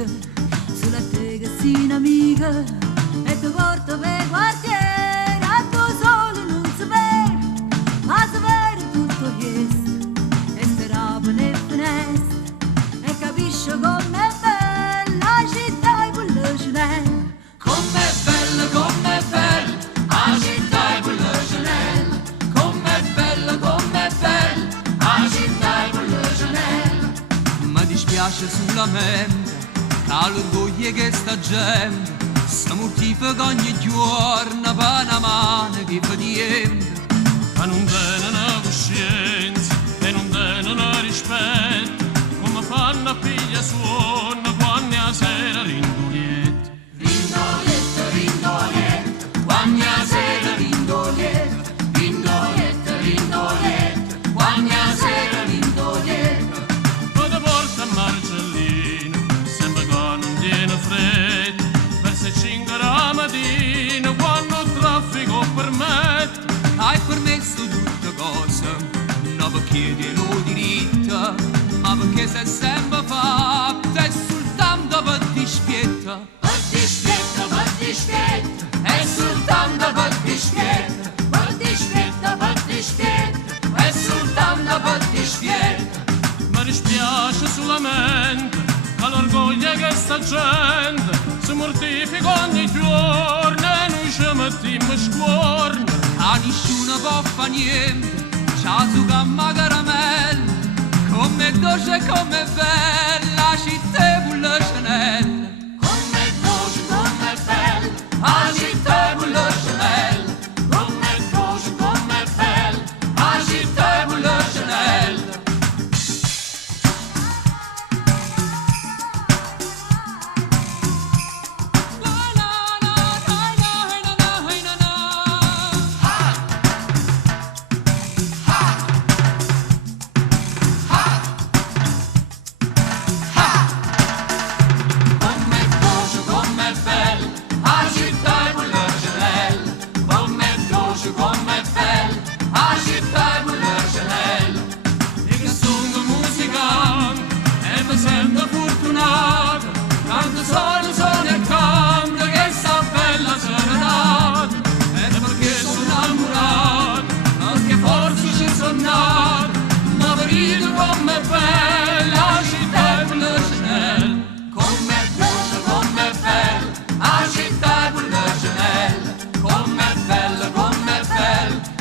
amica, sulla te che sei un'amica, e ti porto per quartiere, a tuo sole non sapere, ma sapere tutto questo, e speravo nel finestre, e capisci com'è bella la città e quella Chanel. Com'è bella, la città e quella Chanel. Com'è bella, la città e quella Chanel. Mi dispiace solamente che l'orgoglio che sta gente si mortifica ogni giorno per una mano che fa niente. Ma non tenen coscienza e non tenen rispetto, come fanno a piglia suono quando a sera rindolietto. Rindolietto, rindolietto, quando a sera rindolietto. Rindolietto, rindolietto, quando a sera rindolietto. Poi ti porta a Marcellino, sempre che non tiene fretta, verso 5 la mattina quando il traffico permette. Hai permesso tutte cose, non perché te lo diritto, ma perché sei sempre fatta e soltanto per dispietta. Per dispietta, per dispietta, è soltanto per dispietta. Per dispietta, per dispietta, è soltanto per dispietta. Mi dispiace solamente che l'orgoglio che sta gente si mortifica ogni giorno e noi ci mettiamo scuorno. A nessuno può fa niente, c'ha su gamma caramella, come dolce e come bella la città e quella Chanel. Com'è dolce, com'è bella, la città e quella Chanel. Com'è dolce, com'è bella, la città e quella Chanel. Com'è dolce, com'è bella, la città e quella Chanel. Com'è dolce, com'è bella, la città e quella Chanel. Io che sono musicante e mi sento fortunato, tanto sono e canto che sta bella serenata. E perché sono innamorato, perché forse ci sono nato, ma vedo com'è bella la città e quella Chanel. Com'è dolce, com'è bella, la città e quella Chanel. Com'è bella,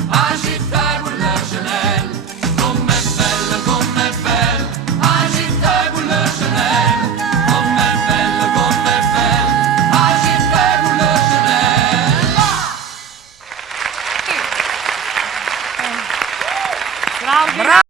la città e quella Chanel. Com'è bella, la città e quella Chanel. Com'è bella, la città e quella Chanel. Bravo!